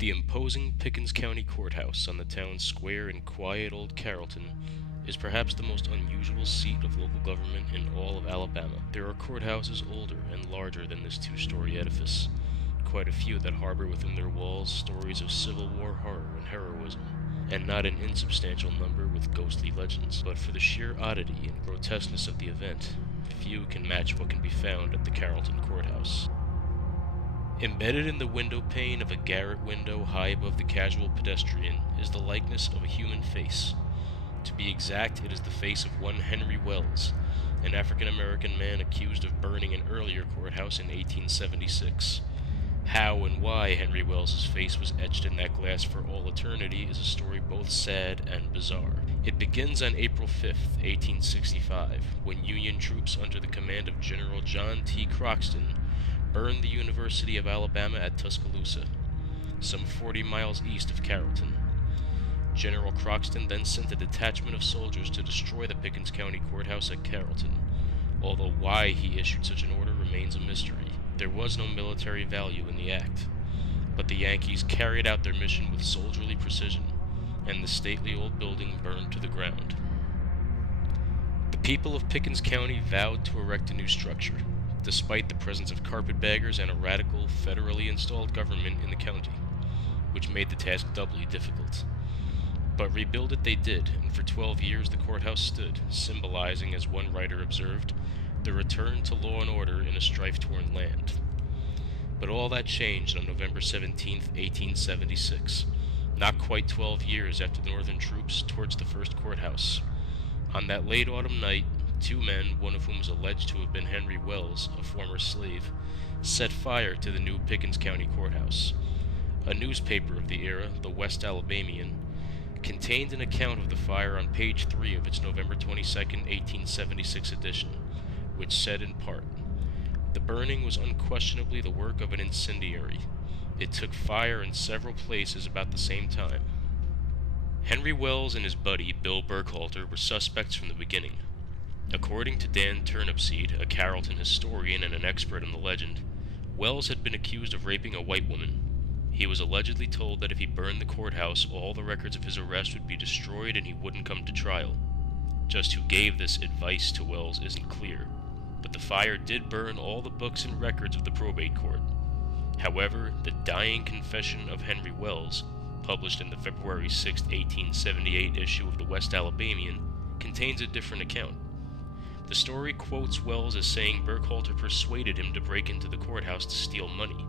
The imposing Pickens County Courthouse on the town square in quiet old Carrollton is perhaps the most unusual seat of local government in all of Alabama. There are courthouses older and larger than this two-story edifice, quite a few that harbor within their walls stories of Civil War horror and heroism, and not an insubstantial number with ghostly legends. But for the sheer oddity and grotesqueness of the event, few can match what can be found at the Carrollton Courthouse. Embedded in the window pane of a garret window high above the casual pedestrian is the likeness of a human face. To be exact, it is the face of one Henry Wells, an African-American man accused of burning an earlier courthouse in 1876. How and why Henry Wells's face was etched in that glass for all eternity is a story both sad and bizarre. It begins on April 5th, 1865, when Union troops under the command of General John T. Croxton burned the University of Alabama at Tuscaloosa, some 40 miles east of Carrollton. General Croxton then sent a detachment of soldiers to destroy the Pickens County Courthouse at Carrollton, although why he issued such an order remains a mystery. There was no military value in the act, but the Yankees carried out their mission with soldierly precision, and the stately old building burned to the ground. The people of Pickens County vowed to erect a new structure, despite the presence of carpetbaggers and a radical, federally installed government in the county, which made the task doubly difficult. But rebuild it they did, and for 12 years the courthouse stood, symbolizing, as one writer observed, the return to law and order in a strife-torn land. But all that changed on November 17, 1876, not quite 12 years after the Northern troops torched the first courthouse. On that late autumn night, two men, one of whom was alleged to have been Henry Wells, a former slave, set fire to the new Pickens County Courthouse. A newspaper of the era, the West Alabamian, contained an account of the fire on page 3 of its November 22, 1876 edition, which said in part, "The burning was unquestionably the work of an incendiary. It took fire in several places about the same time." Henry Wells and his buddy, Bill Burkhalter, were suspects from the beginning. According to Dan Turnipseed, a Carrollton historian and an expert on the legend, Wells had been accused of raping a white woman. He was allegedly told that if he burned the courthouse, all the records of his arrest would be destroyed and he wouldn't come to trial. Just who gave this advice to Wells isn't clear, but the fire did burn all the books and records of the probate court. However, the dying confession of Henry Wells, published in the February 6, 1878 issue of the West Alabamian, contains a different account. The story quotes Wells as saying Burkhalter persuaded him to break into the courthouse to steal money.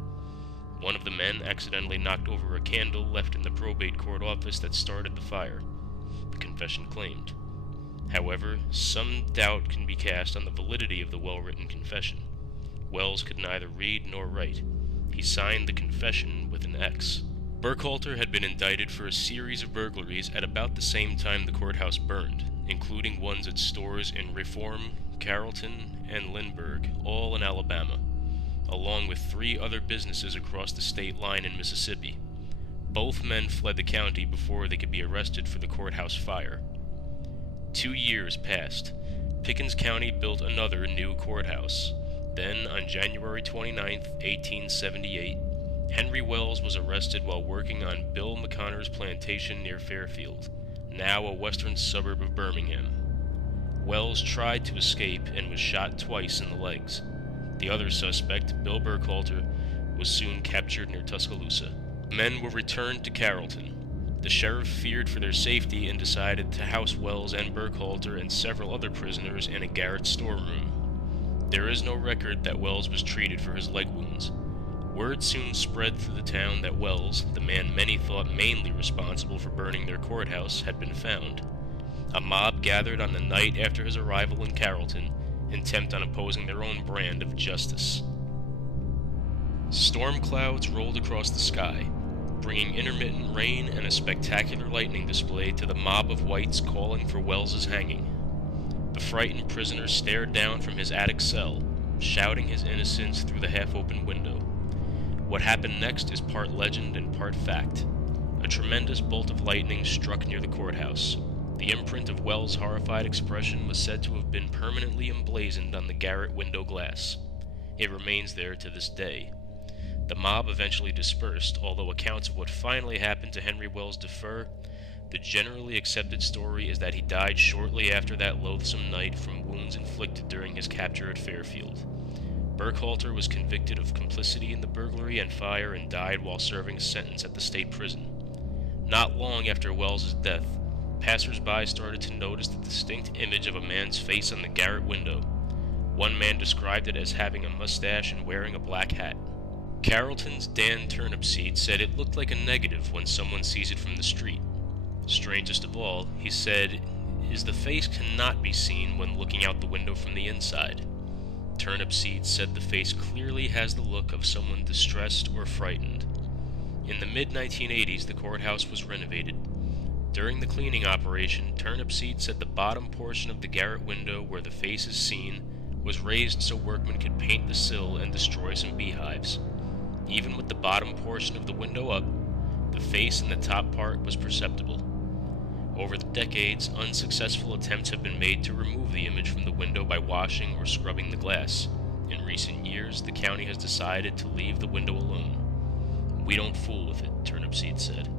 One of the men accidentally knocked over a candle left in the probate court office that started the fire, the confession claimed. However, some doubt can be cast on the validity of the well-written confession. Wells could neither read nor write. He signed the confession with an X. Burkhalter had been indicted for a series of burglaries at about the same time the courthouse burned, including ones at stores in Reform, Carrollton, and Lindbergh, all in Alabama, along with 3 other businesses across the state line in Mississippi. Both men fled the county before they could be arrested for the courthouse fire. 2 years passed. Pickens County built another new courthouse. Then, on January 29, 1878, Henry Wells was arrested while working on Bill McConnor's plantation near Fairfield, now a western suburb of Birmingham. Wells tried to escape and was shot twice in the legs. The other suspect, Bill Burkhalter, was soon captured near Tuscaloosa. The men were returned to Carrollton. The sheriff feared for their safety and decided to house Wells and Burkhalter and several other prisoners in a garret storeroom. There is no record that Wells was treated for his leg wounds. Word soon spread through the town that Wells, the man many thought mainly responsible for burning their courthouse, had been found. A mob gathered on the night after his arrival in Carrollton, intent on opposing their own brand of justice. Storm clouds rolled across the sky, bringing intermittent rain and a spectacular lightning display to the mob of whites calling for Wells's hanging. The frightened prisoner stared down from his attic cell, shouting his innocence through the half-open window. What happened next is part legend and part fact. A tremendous bolt of lightning struck near the courthouse. The imprint of Wells' horrified expression was said to have been permanently emblazoned on the garret window glass. It remains there to this day. The mob eventually dispersed, although accounts of what finally happened to Henry Wells differ. The generally accepted story is that he died shortly after that loathsome night from wounds inflicted during his capture at Fairfield. Burkhalter was convicted of complicity in the burglary and fire and died while serving a sentence at the state prison. Not long after Wells' death, passers-by started to notice the distinct image of a man's face on the garret window. One man described it as having a mustache and wearing a black hat. Carrollton's Dan Turnipseed said it looked like a negative when someone sees it from the street. Strangest of all, he said, is the face cannot be seen when looking out the window from the inside. Turnipseed said the face clearly has the look of someone distressed or frightened. In the mid-1980s, the courthouse was renovated. During the cleaning operation, Turnipseed said the bottom portion of the garret window where the face is seen was raised so workmen could paint the sill and destroy some beehives. Even with the bottom portion of the window up, the face in the top part was perceptible. Over the decades, unsuccessful attempts have been made to remove the image from the window by washing or scrubbing the glass. In recent years, the county has decided to leave the window alone. "We don't fool with it," Turnipseed said.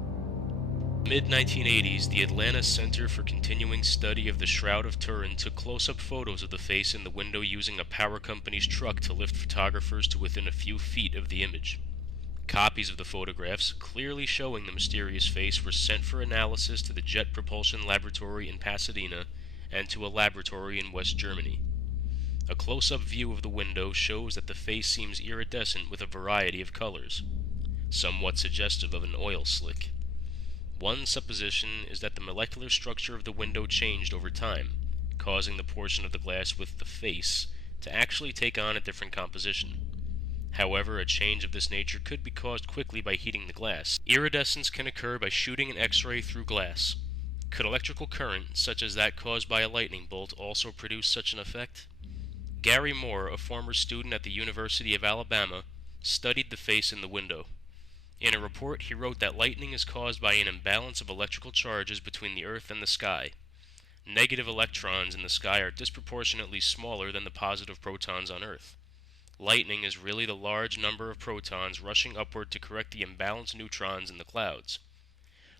Mid-1980s, the Atlanta Center for Continuing Study of the Shroud of Turin took close-up photos of the face in the window using a power company's truck to lift photographers to within a few feet of the image. Copies of the photographs, clearly showing the mysterious face, were sent for analysis to the Jet Propulsion Laboratory in Pasadena and to a laboratory in West Germany. A close-up view of the window shows that the face seems iridescent with a variety of colors, somewhat suggestive of an oil slick. One supposition is that the molecular structure of the window changed over time, causing the portion of the glass with the face to actually take on a different composition. However, a change of this nature could be caused quickly by heating the glass. Iridescence can occur by shooting an X-ray through glass. Could electrical current, such as that caused by a lightning bolt, also produce such an effect? Gary Moore, a former student at the University of Alabama, studied the face in the window. In a report, he wrote that lightning is caused by an imbalance of electrical charges between the Earth and the sky. Negative electrons in the sky are disproportionately smaller than the positive protons on Earth. Lightning is really the large number of protons rushing upward to correct the imbalanced neutrons in the clouds.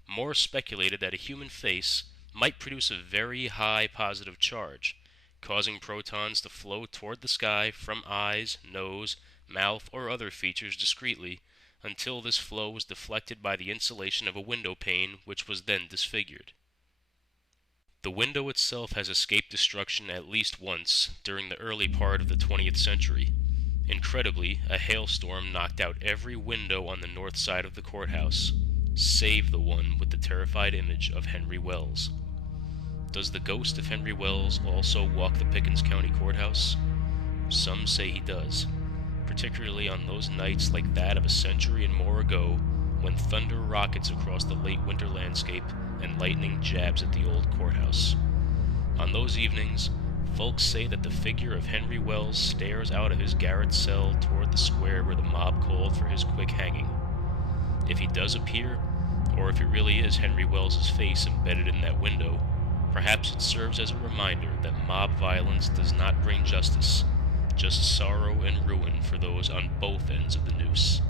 Moore speculated that a human face might produce a very high positive charge, causing protons to flow toward the sky from eyes, nose, mouth, or other features discreetly, until this flow was deflected by the insulation of a window pane, which was then disfigured. The window itself has escaped destruction at least once during the early part of the 20th century. Incredibly, a hailstorm knocked out every window on the north side of the courthouse, save the one with the terrified image of Henry Wells. Does the ghost of Henry Wells also walk the Pickens County Courthouse? Some say he does, particularly on those nights like that of a century and more ago, when thunder rockets across the late winter landscape and lightning jabs at the old courthouse. On those evenings, folks say that the figure of Henry Wells stares out of his garret cell toward the square where the mob called for his quick hanging. If he does appear, or if it really is Henry Wells' face embedded in that window, perhaps it serves as a reminder that mob violence does not bring justice, just sorrow and ruin for those on both ends of the noose.